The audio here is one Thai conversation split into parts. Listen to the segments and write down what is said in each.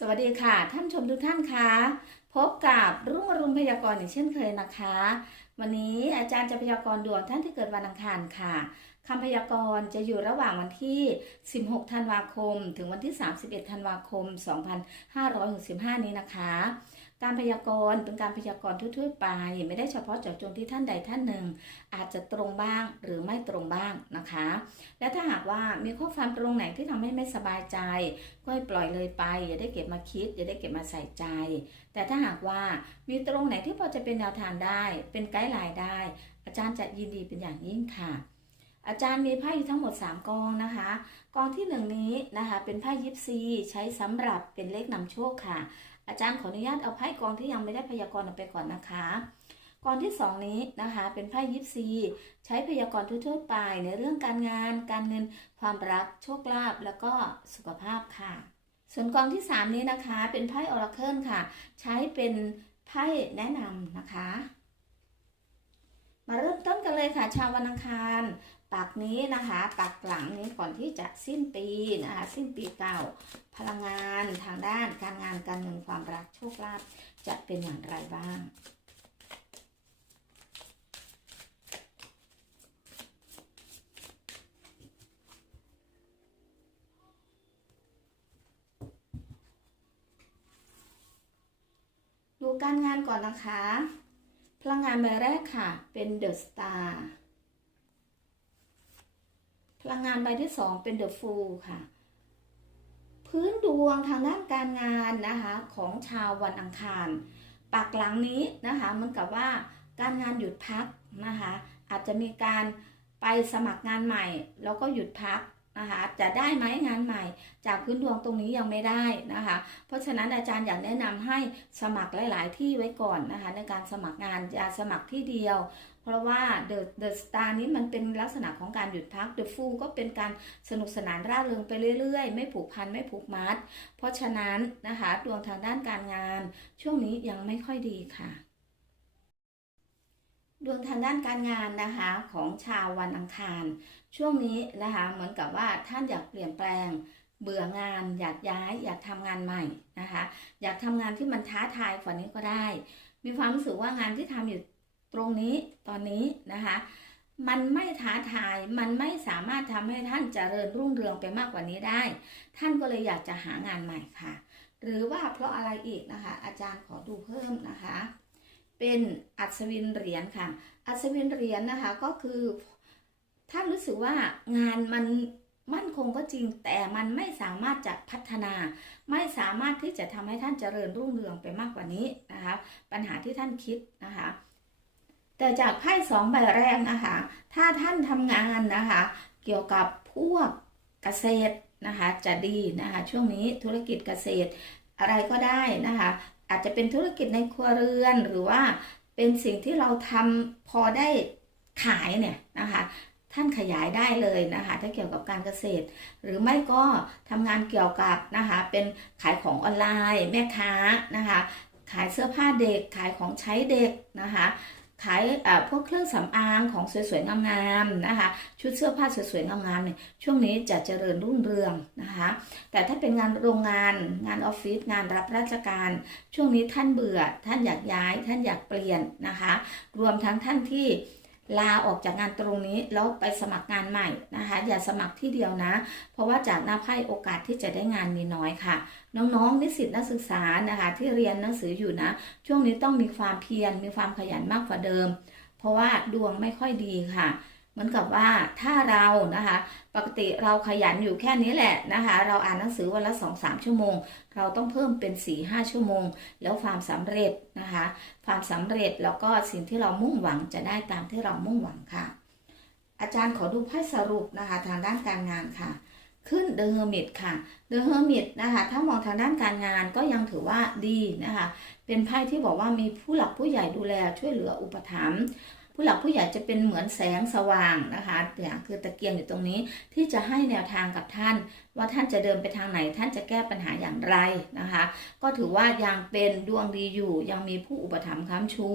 สวัสดีค่ะ ท่านชมทุกท่านคะพบกับรุ่งอรุณพยากรณ์อย่างเช่นเคยนะคะ วันนี้อาจารย์จะพยากรณ์ดวงท่านที่เกิดวันอังคารค่ะคำพยากรณ์จะอยู่ระหว่างวันที่ 16 ธันวาคม ถึงวันที่ 31 ธันวาคม 2565 นี้นะคะ การพยากรณ์เป็นการพยากรณ์ทั่วๆไป ไม่ได้เฉพาะเจาะจงที่ท่านใดท่านหนึ่ง อาจจะตรงบ้างหรือไม่ตรงบ้างนะคะ และถ้าหากว่ามีข้อความตรงไหนที่ทำให้ไม่สบายใจ ก็ปล่อยเลยไป อย่าได้เก็บมาคิด อย่าได้เก็บมาใส่ใจ แต่ถ้าหากว่ามีตรงไหนที่พอจะเป็นแนวทางได้ เป็นไกด์ไลน์ได้ อาจารย์จะยินดีเป็นอย่างยิ่งค่ะอาจารย์มีไพ่ทั้งหมด 3 กองนะคะ กองที่หนึ่งนี้นะคะเป็นไพ่ยิปซีใช้สำหรับเป็นเลขนำโชคค่ะ อาจารย์ขออนุญาตเอาไพ่กองที่ยังไม่ได้พยากรณ์ออกไปก่อนนะคะกองที่สองนี้นะคะเป็นไพ่ยิปซีใช้พยากรณ์ทั่วๆไปในเรื่องการงาน การเงิน ความรักโชคลาภแล้วก็สุขภาพค่ะ ส่วนกองที่ 3 นี้นะคะ เป็นไพ่ออราเคิลค่ะ ใช้เป็นไพ่แนะนำนะคะ มาเริ่มต้นกันเลยค่ะ ชาววันอังคารปักนี้นะคะปักหลังนี้ก่อนที่จะสิ้นปีนะคะ สิ้นปีเก่า พลังงานทางด้านการงานการเงินความรักโชคลาภจะเป็นอย่างไรบ้างดูการงานก่อนนะคะ พลังงานใบแรกค่ะ เป็นเดอะสตาร์ พลังงานใบที่สองเป็นเดอะฟูลค่ะ พื้นดวงทางด้านการงานนะคะของชาววันอังคารปากหลังนี้นะคะเหมือนกับว่าการงานหยุดพักนะคะ อาจจะมีการไปสมัครงานใหม่ แล้วก็หยุดพักนะคะจะได้ไหมงานใหม่ จากพื้นดวงตรงนี้ยังไม่ได้นะคะ เพราะฉะนั้นอาจารย์อยากแนะนำให้สมัครหลาย ๆ ที่ไว้ก่อนนะคะ ในการสมัครงานอย่าสมัครที่เดียว เพราะว่า The The Star นี้มันเป็นลักษณะของการหยุดพัก The Fool ก็เป็นการสนุกสนานร่าเริงไปเรื่อยๆ ไม่ผูกพันไม่ผูกมัด เพราะฉะนั้นนะคะดวงทางด้านการงาน ช่วงนี้ยังไม่ค่อยดีค่ะดวงทางด้านการงานนะคะของชาววันอังคาร ช่วงนี้นะคะเหมือนกับว่าท่านอยากเปลี่ยนแปลง เบื่องานอยากย้ายอยากทำงานใหม่นะคะอยากทำงานที่มันท้าทายกว่านี้ก็ได้ มีความรู้สึกว่างานที่ทำอยู่ ตรงนี้ตอนนี้นะคะ มันไม่ท้าทายมันไม่สามารถทำให้ท่านเจริญรุ่งเรืองไปมากกว่านี้ได้ ท่านก็เลยอยากจะหางานใหม่ค่ะ หรือว่าเพราะอะไรอีกนะคะ อาจารย์ขอดูเพิ่มนะคะ เป็นอัศวินเหรียญค่ะ อัศวินเหรียญนะคะก็คือท่านรู้สึกว่างานมันมั่นคงก็จริงแต่มันไม่สามารถจะพัฒนา ไม่สามารถที่จะทำให้ท่านเจริญรุ่งเรืองไปมากกว่านี้นะคะ ปัญหาที่ท่านคิดนะคะ แต่จากไพ่สองใบแรกนะคะ ถ้าท่านทำงานนะคะ เกี่ยวกับพวกเกษตรนะคะ จะดีนะคะ ช่วงนี้ธุรกิจเกษตรอะไรก็ได้นะคะ อาจจะเป็นธุรกิจในครัวเรือนหรือว่าเป็นสิ่งที่เราทำพอได้ขายเนี่ยนะคะท่านขยายได้เลยนะคะ ถ้าเกี่ยวกับการเกษตร หรือไม่ก็ทำงานเกี่ยวกับนะคะ เป็นขายของออนไลน์ แม่ค้านะคะ ขายเสื้อผ้าเด็ก ขายของใช้เด็กนะคะ ขายพวกเครื่องสำอางของสวยๆงามๆนะคะ ชุดเสื้อผ้าสวยๆงามๆเนี่ยช่วงนี้จะเจริญรุ่งเรืองนะคะ แต่ถ้าเป็นงานโรงงาน งานออฟฟิศงานรับราชการ ช่วงนี้ท่านเบื่อท่านอยากย้าย ท่านอยากเปลี่ยนนะคะ รวมทั้งท่านที่ ลาออกจากงานตรงนี้แล้วไปสมัครงานใหม่นะคะ อย่าสมัครที่เดียวนะ เพราะว่าจากหน้าไพ่โอกาสที่จะได้งานมีน้อยค่ะ น้องๆ นิสิตนักศึกษานะคะ ที่เรียนหนังสืออยู่นะ ช่วงนี้ต้องมีความเพียรมีความขยันมากกว่าเดิม เพราะว่าดวงไม่ค่อยดีค่ะ เหมือนกับว่าถ้าเรานะคะ ปกติเราขยันอยู่แค่นี้แหละนะคะ เราอ่านหนังสือวันละสองสามชั่วโมง เราต้องเพิ่มเป็น4ี่ห้าชั่วโมง แล้วความสำเร็จนะคะ ความสำเร็จแล้วก็สิ่งที่เรามุ่งหวังจะได้ตามที่เรามุ่งหวังค่ะ อาจารย์ขอดูไพ่สรุปนะคะทางด้านการงานค่ะ ขึ้นเดอะเฮอร์มิตค่ะเดอะเฮอร์มิตนะคะ ถ้ามองทางด้านการงานก็ยังถือว่าดีนะคะ เป็นไพ่ที่บอกว่ามีผู้หลักผู้ใหญ่ดูแลช่วยเหลืออุปถัมภ์ ผู้หลักผู้ใหญ่จะเป็นเหมือนแสงสว่างนะคะอย่างคือตะเกียงอยู่ตรงนี้ที่จะให้แนวทางกับท่าน ว่าท่านจะเดินไปทางไหน ท่านจะแก้ปัญหาอย่างไรนะคะ ก็ถือว่ายังเป็นดวงดีอยู่ ยังมีผู้อุปถัมภ์ค้ำชู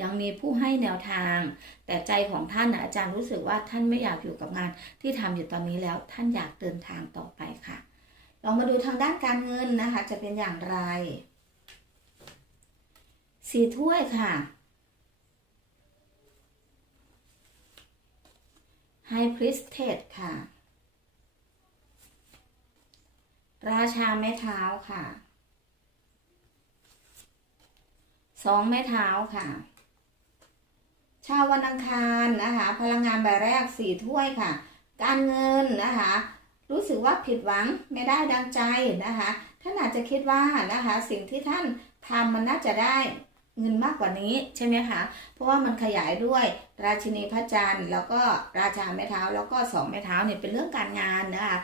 ยังมีผู้ให้แนวทาง แต่ใจของท่านนะอาจารย์รู้สึกว่าท่านไม่อยากอยู่กับงานที่ทำอยู่ตอนนี้แล้วท่านอยากเดินทางต่อไปค่ะลองมาดูทางด้านการเงินนะคะ จะเป็นอย่างไรสี่ถ้วยค่ะ ไฮพริสเทสค่ะ ราชาแม่เท้าค่ะ สองแม่เท้าค่ะ ชาววันอังคารนะคะ พลังงานใบแรกสี่ถ้วยค่ะ การเงินนะคะ รู้สึกว่าผิดหวังไม่ได้ดังใจนะคะ ท่านอาจจะคิดว่านะคะ สิ่งที่ท่านทำมันน่าจะได้ เงินมากกว่านี้ใช่ไหมคะ เพราะว่ามันขยายด้วยราชินีพระจันทร์แล้วก็ราชาแม่เท้าแล้วก็สองแม่เท้าเนี่ยเป็นเรื่องการงานนะคะ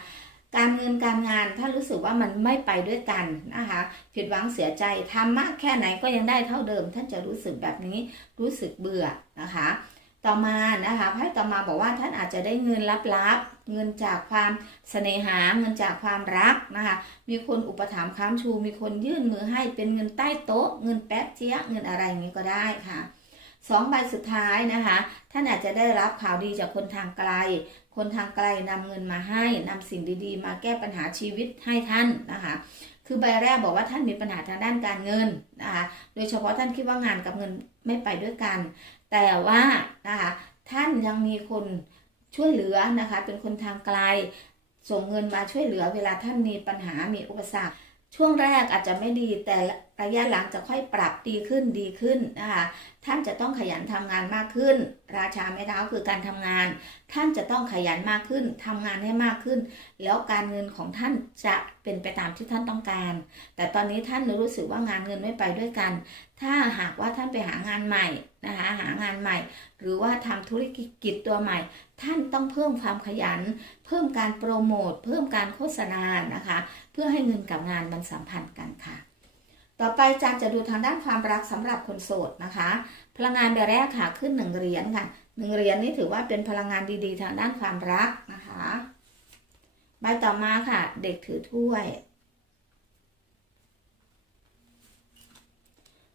การเงินการงานถ้ารู้สึกว่ามันไม่ไปด้วยกันนะคะผิดหวังเสียใจทำมากแค่ไหนก็ยังได้เท่าเดิม ท่านจะรู้สึกแบบนี้รู้สึกเบื่อนะคะ ต่อมานะคะไพ่ต่อมาบอกว่าท่านอาจจะได้เงินลับๆ เงินจากความเสน่หาเงินจากความรักนะคะ มีคนอุปถัมภ์ค้ำชู มีคนยื่นมือให้เป็นเงินใต้โต๊ะ เงินแป๊ะเจี๊ยเงินอะไรอย่างนี้ก็ได้ค่ะสองใบสุดท้ายนะคะ ท่านอาจจะได้รับข่าวดีจากคนทางไกล คนทางไกลนำเงินมาให้นำสิ่งดีๆ มาแก้ปัญหาชีวิตให้ท่านนะคะ คือใบแรกบอกว่าท่านมีปัญหาทางด้านการเงินนะคะ โดยเฉพาะท่านคิดว่างานกับเงินไม่ไปด้วยกัน แต่ว่านะคะท่านยังมีคน ช่วยเหลือนะคะ เป็นคนทางไกล ส่งเงินมาช่วยเหลือเวลาท่านมีปัญหามีอุปสรรค ช่วงแรกอาจจะไม่ดีแต่ระยะหลังจะค่อยปรับดีขึ้นดีขึ้นนะคะท่านจะต้องขยันทำงานมากขึ้น ราชาไม้เท้าคือการทำงาน ท่านจะต้องขยันมากขึ้นทำงานให้มากขึ้น แล้วการเงินของท่านจะเป็นไปตามที่ท่านต้องการ แต่ตอนนี้ท่านรู้สึกว่างานเงินไม่ไปด้วยกัน ถ้าหากว่าท่านไปหางานใหม่นะคะหางานใหม่ หรือว่าทำธุรกิจตัวใหม่ ท่านต้องเพิ่มความขยัน เพิ่มการโปรโมทเพิ่มการโฆษณานะคะ พื่อให้เงินกับงานมันสัมพันธ์กันค่ะ ต่อไปจารย์จะดูทางด้านความรักสำหรับคนโสดนะคะ พลังงานแบแรกค่ะขึ้นหนึ่งเหรียญค่ะหนึ่งเหรียญนี่ถือว่าเป็นพลังงานดีๆ ทางด้านความรักนะคะใบต่อมาค่ะ เด็กถือถ้วย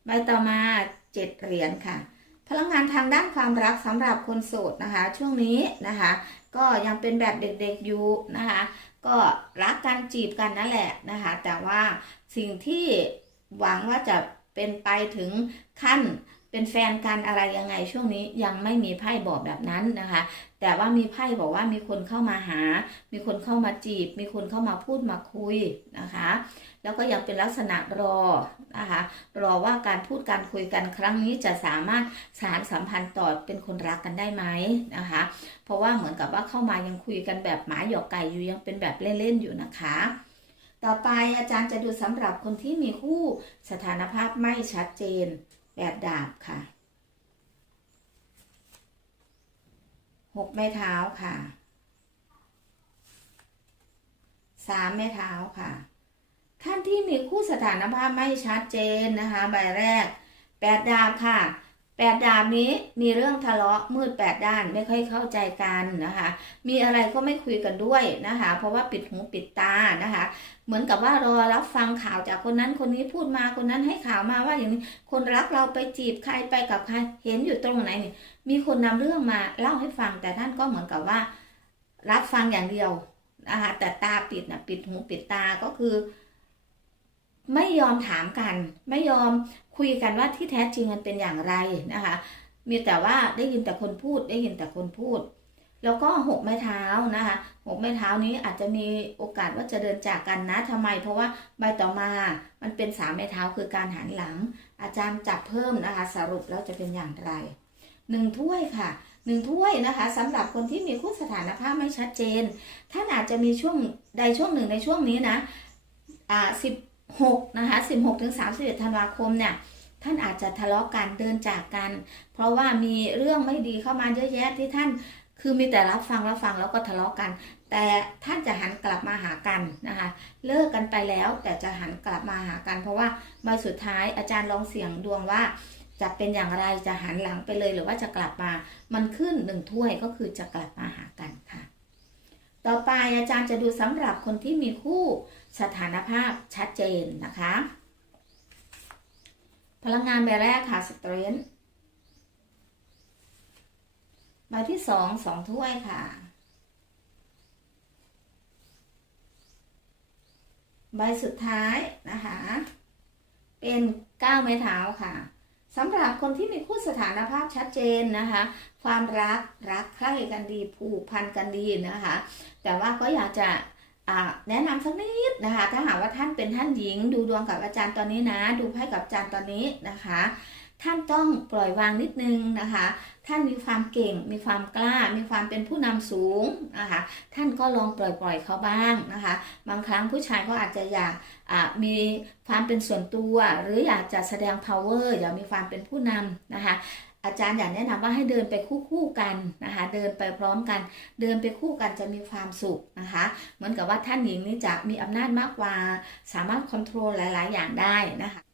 ใบต่อมาเจ็ดเหรียญค่ะ พลังงานทางด้านความรักสำหรับคนโสดนะคะ ช่วงนี้นะคะ ก็ยังเป็นแบบเด็กๆอยู่นะคะ ก็รักกันจีบกันนั่นแหละนะคะ แต่ว่าสิ่งที่หวังว่าจะเป็นไปถึงขั้น เป็นแฟนกันอะไรยังไงช่วงนี้ยังไม่มีไพ่บอกแบบนั้นนะคะ แต่ว่ามีไพ่บอกว่ามีคนเข้ามาหา มีคนเข้ามาจีบ มีคนเข้ามาพูดมาคุยนะคะ แล้วก็ยังเป็นลักษณะรอนะคะ รอว่าการพูดการคุยกันครั้งนี้จะสามารถสารสัมพันธ์ต่อเป็นคนรักกันได้ไหมนะคะ เพราะว่าเหมือนกับว่าเข้ามายังคุยกันแบบหมาหยอกไก่อยู่ยังเป็นแบบเล่นๆอยู่นะคะต่อไปอาจารย์จะดูสำหรับคนที่มีคู่สถานภาพไม่ชัดเจน แบบดาบค่ะหกไม้เท้าค่ะสามไม้เท้าค่ะ ท่านที่มีคู่สถานภาพไม่ชัดเจนนะคะใบแรกแปดดาบค่ะแปดดาบนี้มีเรื่องทะเลาะมืดแปดด้านไม่ค่อยเข้าใจกันนะคะ มีอะไรก็ไม่คุยกันด้วยนะคะ เพราะว่าปิดหูปิดตานะคะ เหมือนกับว่ารอรับฟังข่าวจากคนนั้นคนนี้พูดมาคนนั้นให้ข่าวมาว่าอย่างนี้คนรักเราไปจีบใครไปกับใครเห็นอยู่ตรงไหนนี่มีคนนำเรื่องมาเล่าให้ฟัง แต่ท่านก็เหมือนกับว่า รับฟังอย่างเดียวนะคะแต่ตาปิดนะปิดหูปิดตาก็คือ ไม่ยอมถามกัน ไม่ยอมคุยกันว่าที่แท้จริงมันเป็นอย่างไรนะคะ มีแต่ว่าได้ยินแต่คนพูดได้ยินแต่คนพูด แล้วก็หกไม้เท้านะคะหกไม้เท้านี้อาจจะมีโอกาสว่าจะเดินจากกันนะทำไม เพราะว่าใบต่อมามันเป็นสามไม้เท้าคือการหันหลัง อาจารย์จับเพิ่มนะคะ สรุปแล้วจะเป็นอย่างไรหนึ่งถ้วยค่ะหนึ่งถ้วยนะคะสำหรับคนที่มีคู่สถานภาพไม่ชัดเจนท่านอาจจะมีช่วงใดช่วงหนึ่งในช่วงนี้นะอ่าสิบหกนะคะสิบหกถึงสามสิบเอ็ดธันวาคมเนี่ยท่านอาจจะทะเลาะกันเดินจากกัน เพราะว่ามีเรื่องไม่ดีเข้ามาเยอะแยะที่ท่าน คือมีแต่รับฟังรับฟังแล้วก็ทะเลาะกัน แต่ท่านจะหันกลับมาหากันนะคะ เลิกกันไปแล้วแต่จะหันกลับมาหากัน เพราะว่าใบสุดท้ายอาจารย์ลองเสี่ยงดวงว่าจะเป็นอย่างไรจะหันหลังไปเลยหรือว่าจะกลับมา มันขึ้นหนึ่งถ้วยก็คือจะกลับมาหากันค่ะ ต่อไปอาจารย์จะดูสำหรับคนที่มีคู่สถานภาพชัดเจนนะคะ พลังงานใบแรกค่ะสเตรน ใบที่สองสองถ้วยค่ะ ใบสุดท้ายนะคะ เป็นก้าวไม้เท้าค่ะสำหรับคนที่มีคู่สถานภาพชัดเจนนะคะ ความรักรักใคร่กันดีผูกพันกันดีนะคะ แต่ว่าก็อยากจะแนะนำสักนิดนะคะ ถ้าหากว่าท่านเป็นท่านหญิง ดูดวงกับอาจารย์ตอนนี้นะ ดูไพ่กับอาจารย์ตอนนี้นะคะ ท่านต้องปล่อยวางนิดนึงนะคะ ท่านมีความเก่ง มีความกล้า มีความเป็นผู้นำสูงนะคะ ท่านก็ลองปล่อยปล่อยๆเขาบ้างนะคะ บางครั้งผู้ชายก็อาจจะอยากมีความเป็นส่วนตัว หรืออยากจะแสดง power อยากมีความเป็นผู้นำนะคะอาจารย์อยากแนะนำว่าให้เดินไปคู่คู่ๆกันนะคะเดินไปพร้อมกัน เดินไปคู่กันจะมีความสุขนะคะเหมือนกับว่าท่านหญิงนี่จะมีอำนาจมากกว่า สามารถควบคุมหลาย ๆ อย่างได้นะคะ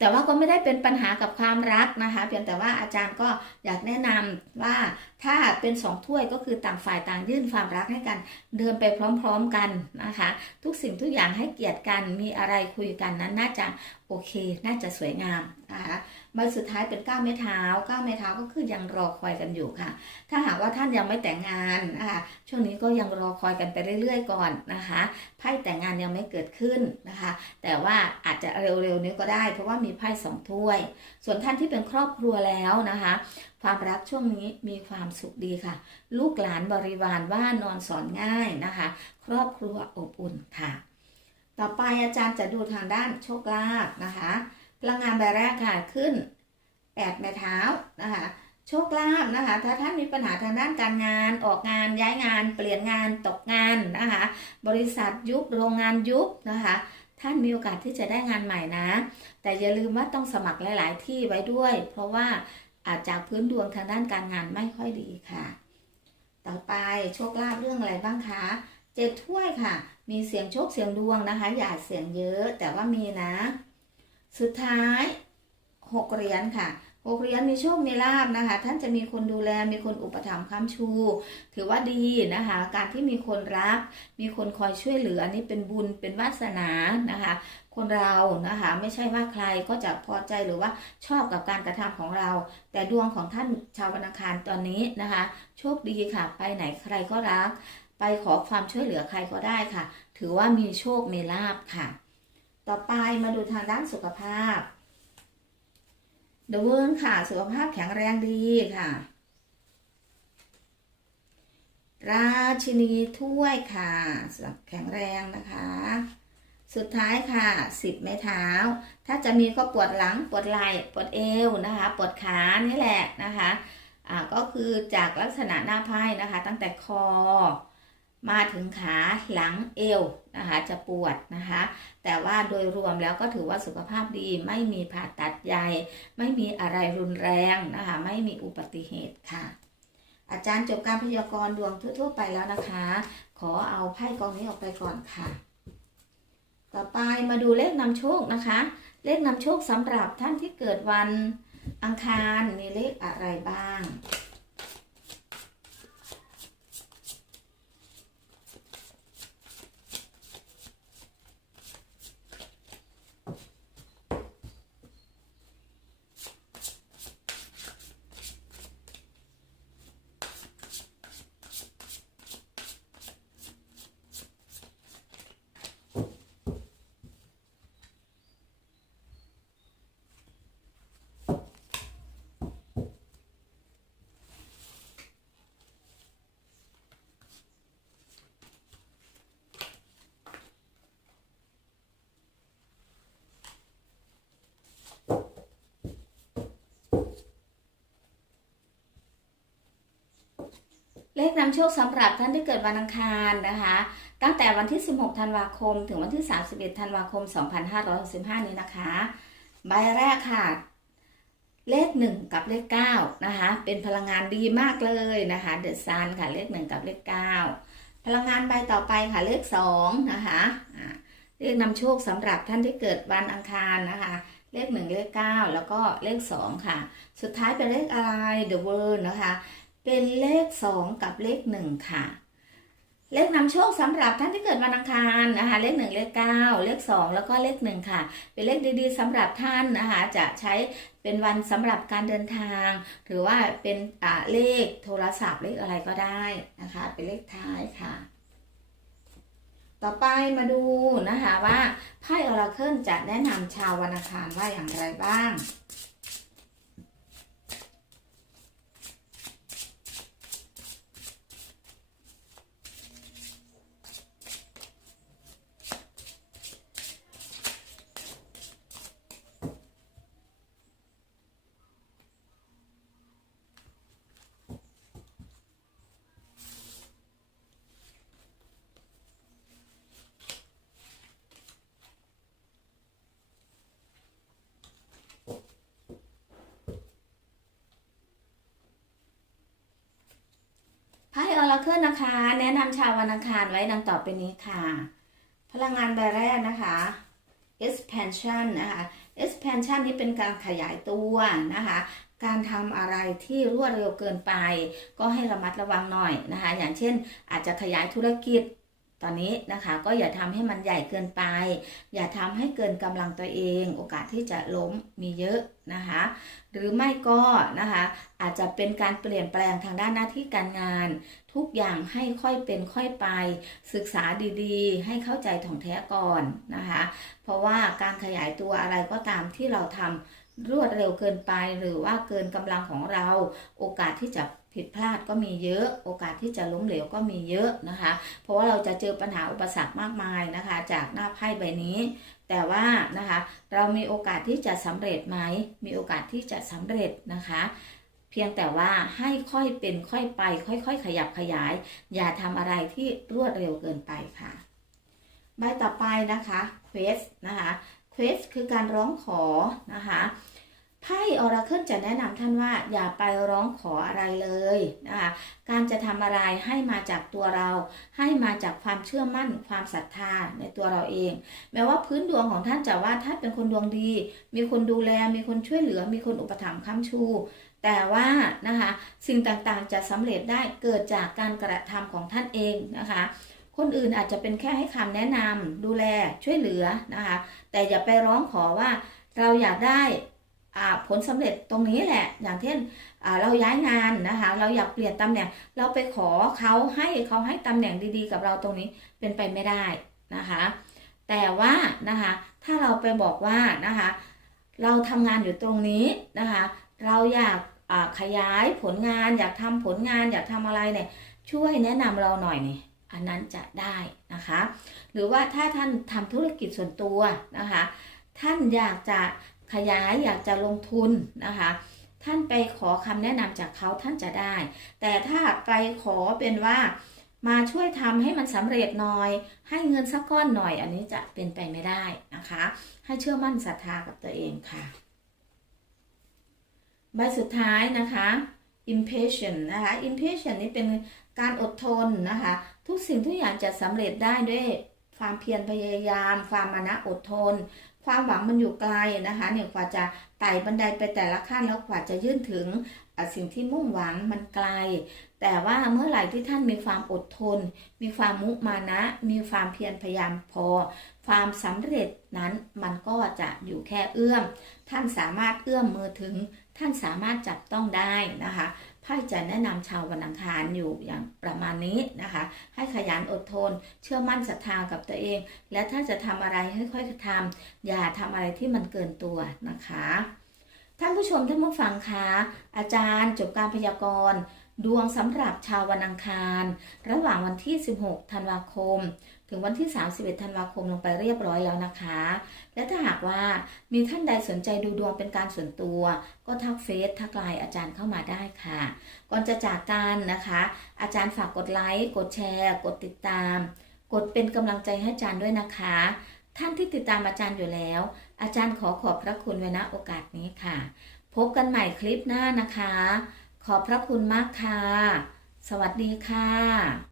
แต่ว่าก็ไม่ได้เป็นปัญหากับความรักนะคะ เพียงแต่ว่าอาจารย์ก็อยากแนะนำว่า ถ้าเป็นสองถ้วยก็คือต่างฝ่ายต่างยื่นความรักให้กัน เดินไปพร้อมๆกันนะคะ ทุกสิ่งทุกอย่างให้เกียรติกันมีอะไรคุยกันนั้นน่าจะโอเค น่าจะสวยงามนะคะใบสุดท้ายเป็นก้าวไม้เท้าก้าวไม้เท้าก็คือยังรอคอยกันอยู่ค่ะ ถ้าหากว่าท่านยังไม่แต่งงานนะคะช่วงนี้ก็ยังรอคอยกันไปเรื่อยๆก่อนนะคะไพ่แต่งงานยังไม่เกิดขึ้นนะคะ แต่ว่าอาจจะเร็วๆนี้ก็ได้ เพราะว่ามีไพ่สองถ้วย ส่วนท่านที่เป็นครอบครัวแล้วนะคะ ความรักช่วงนี้มีความสุขดีค่ะ ลูกหลานบริวารว่านอนสอนง่ายนะคะ ครอบครัวอบอุ่นค่ะ ต่อไปอาจารย์จะดูทางด้านโชคลาภนะคะพลังงานใบแรกค่ะขึ้นแปดไม้เท้านะคะโชคลาภนะคะ ถ้าท่านมีปัญหาทางด้านการงาน ออกงานย้ายงาน เปลี่ยนงานตกงานนะคะ บริษัทยุบโรงงานยุบนะคะท่านมีโอกาสที่จะได้งานใหม่นะ แต่อย่าลืมว่าต้องสมัครหลาย ๆ ที่ไว้ด้วย เพราะว่า อาจจากพื้นดวงทางด้านการงานไม่ค่อยดีค่ะ ต่อไปโชคลาภเรื่องอะไรบ้างคะเจ็ดถ้วยค่ะ มีเสียงโชคเสียงดวงนะคะ อย่าเสียงเยอะแต่ว่ามีนะ สุดท้ายหกเหรียญค่ะหกเหรียญมีโชค มีลาบนะคะ ท่านจะมีคนดูแล มีคนอุปถัมภ์ค้ำชู ถือว่าดีนะคะ การที่มีคนรัก มีคนคอยช่วยเหลือ อันนี้เป็นบุญ เป็นวาสนานะคะ คนเรานะคะ ไม่ใช่ว่าใครก็จะพอใจหรือว่าชอบกับการกระทำของเรา แต่ดวงของท่านชาววันอังคารตอนนี้นะคะ โชคดีค่ะ ไปไหนใครก็รัก ไปขอความช่วยเหลือใครก็ได้ค่ะ ถือว่ามีโชคมีลาบค่ะ ต่อไปมาดูทางด้านสุขภาพเดวิร์ค่ะ สุขภาพแข็งแรงดีค่ะ ราชินีถ้วยค่ะแข็งแรงนะคะ สุดท้ายค่ะสิบไม้เท้า ถ้าจะมีก็ปวดหลัง ปวดไหล่ ปวดเอวนะคะ ปวดขานี่แหละนะคะอ่าก็คือจากลักษณะหน้าไพ่นะคะ ตั้งแต่คอ มาถึงขาหลังเอวนะคะ จะปวดนะคะ แต่ว่าโดยรวมแล้วก็ถือว่าสุขภาพดี ไม่มีผ่าตัดใหญ่ ไม่มีอะไรรุนแรงนะคะ ไม่มีอุบัติเหตุค่ะ อาจารย์จบการพยากรณ์ดวงทั่ว ๆ ไปแล้วนะคะ ขอเอาไพ่กองนี้ออกไปก่อนค่ะ ต่อไปมาดูเลขนำโชคนะคะ เลขนำโชคสำหรับท่านที่เกิดวันอังคารมีเลขอะไรบ้าง เลขนำโชคสำหรับท่านที่เกิดวันอังคารนะคะ ตั้งแต่วันที่ 16 ธันวาคม ถึงวันที่ 31 ธันวาคม 2565 นี้นะคะ ใบแรกค่ะ เลข 1 กับเลข 9 นะคะ เป็นพลังงานดีมากเลยนะคะเดอะซันค่ะเลข 1 กับเลข 9 พลังงานใบต่อไปค่ะเลข 2 นะคะเลขนำโชคสำหรับท่านที่เกิดวันอังคารนะคะเลข1เลข9แล้วก็เลข2ค่ะ สุดท้ายเป็นเลขอะไร The World นะคะ เป็นเลข 2 กับเลข 1 ค่ะ เลขนำโชคสำหรับท่านที่เกิดวันอังคารนะคะ เลข 1 เลข 9 เลข 2 แล้วก็เลข 1 ค่ะ เป็นเลขดีๆสำหรับท่านนะคะ จะใช้เป็นวันสำหรับการเดินทาง หรือว่าเป็นเลขโทรศัพท์เลขอะไรก็ได้นะคะ เป็นเลขท้ายค่ะ ต่อไปมาดูนะคะว่าไพ่อราเคิลจะแนะนำชาววันอังคารว่าอย่างไรบ้าง ไพ่ออราเคิลนะคะ แนะนำชาววันอังคารไว้ดังต่อไปนี้ค่ะ พลังงานใบแรกนะคะ expansion นะคะ expansion นี่เป็นการขยายตัวนะคะการทำอะไรที่รวดเร็วเกินไป ก็ให้ระมัดระวังหน่อยนะคะ อย่างเช่นอาจจะขยายธุรกิจ ตอนนี้นะคะก็อย่าทำให้มันใหญ่เกินไป อย่าทำให้เกินกำลังตัวเอง โอกาสที่จะล้มมีเยอะนะคะ หรือไม่ก็นะคะอาจจะเป็นการเปลี่ยนแปลงทางด้านหน้าที่การงาน ทุกอย่างให้ค่อยเป็นค่อยไป ศึกษาดีๆ ให้เข้าใจถ่องแท้ก่อนนะคะ เพราะว่าการขยายตัวอะไรก็ตามที่เราทำรวดเร็วเกินไปหรือว่าเกินกำลังของเรา โอกาสที่จะ ผิดพลาดก็มีเยอะ โอกาสที่จะล้มเหลวก็มีเยอะนะคะ เพราะว่าเราจะเจอปัญหาอุปสรรคมากมายนะคะ จากหน้าไพ่ใบนี้ แต่ว่านะคะ เรามีโอกาสที่จะสำเร็จไหม มีโอกาสที่จะสำเร็จนะคะ เพียงแต่ว่าให้ค่อยเป็นค่อยไป ค่อย ๆ ขยับขยาย อย่าทำอะไรที่รวดเร็วเกินไปค่ะใบต่อไปนะคะ quest นะคะ quest คือการร้องขอนะคะ ไพ่ออราเคิลจะแนะนำท่านว่าอย่าไปร้องขออะไรเลยนะคะ การจะทำอะไรให้มาจากตัวเรา ให้มาจากความเชื่อมั่น ความศรัทธาในตัวเราเอง แม้ว่าพื้นดวงของท่านจะว่าท่านเป็นคนดวงดี มีคนดูแล มีคนช่วยเหลือ มีคนอุปถัมภ์ค้ำชู แต่ว่านะคะสิ่งต่างๆจะสำเร็จได้เกิดจากการกระทำของท่านเองนะคะคนอื่นอาจจะเป็นแค่ให้คำแนะนำดูแลช่วยเหลือนะคะ แต่อย่าไปร้องขอว่าเราอยากได้ ผลสำเร็จตรงนี้แหละ อย่างเช่นเราย้ายงานนะคะ เราอยากเปลี่ยนตำแหน่ง เราไปขอเขาให้เขาให้ตำแหน่งดีๆ กับเราตรงนี้เป็นไปไม่ได้นะคะ แต่ว่านะคะถ้าเราไปบอกว่านะคะ เราทำงานอยู่ตรงนี้นะคะ เราอยากขยายผลงาน อยากทำผลงาน อยากทำอะไรเนี่ยช่วยแนะนำเราหน่อยนี่อันนั้นจะได้นะคะ หรือว่าถ้าท่านทำธุรกิจส่วนตัวนะคะ ท่านอยากจะ ขยายอยากจะลงทุนนะคะ ท่านไปขอคำแนะนำจากเขาท่านจะได้ แต่ถ้าไปขอเป็นว่ามาช่วยทำให้มันสำเร็จหน่อย ให้เงินสักก้อนหน่อย อันนี้จะเป็นไปไม่ได้นะคะ ให้เชื่อมั่นศรัทธากับตัวเองค่ะ ใบสุดท้ายนะคะ impatient นะคะ impatient นี่เป็นการอดทนนะคะ ทุกสิ่งทุกอย่างจะสำเร็จได้ด้วยความเพียรพยายาม ความมานะอดทน ความหวังมันอยู่ไกลนะคะเนี่ยกว่าจะไต่บันไดไปแต่ละขั้นแล้วกว่าจะยื่นถึงสิ่งที่มุ่งหวังมันไกล แต่ว่าเมื่อไหร่ที่ท่านมีความอดทน มีความมุมานะ มีความเพียรพยายามพอ ความสำเร็จนั้นมันก็จะอยู่แค่เอื้อม ท่านสามารถเอื้อมมือถึง ท่านสามารถจับต้องได้นะคะ ไพ่จะแนะนำชาววันอังคารอยู่อย่างประมาณนี้นะคะ ให้ขยันอดทน เชื่อมั่นศรัทธากับตัวเอง และถ้าจะทำอะไรให้ค่อยๆทำอย่าทำอะไรที่มันเกินตัวนะคะท่านผู้ชมท่านผู้ฟังคะอาจารย์จบการพยากรณ์ดวงสำหรับชาววันอังคาร ระหว่างวันที่ 16 ธันวาคม ถึงวันที่ 31 ธันวาคมลงไปเรียบร้อยแล้วนะคะ และถ้าหากว่ามีท่านใดสนใจดูดวงเป็นการส่วนตัว ก็ทักเฟซทักไลน์อาจารย์เข้ามาได้ค่ะ ก่อนจะจากกันนะคะ อาจารย์ฝากกดไลค์ กดแชร์ กดติดตาม กดเป็นกำลังใจให้อาจารย์ด้วยนะคะ ท่านที่ติดตามอาจารย์อยู่แล้ว อาจารย์ขอขอบพระคุณไว้ณโอกาสนี้ค่ะ พบกันใหม่คลิปหน้านะคะ ขอบพระคุณมากค่ะ สวัสดีค่ะ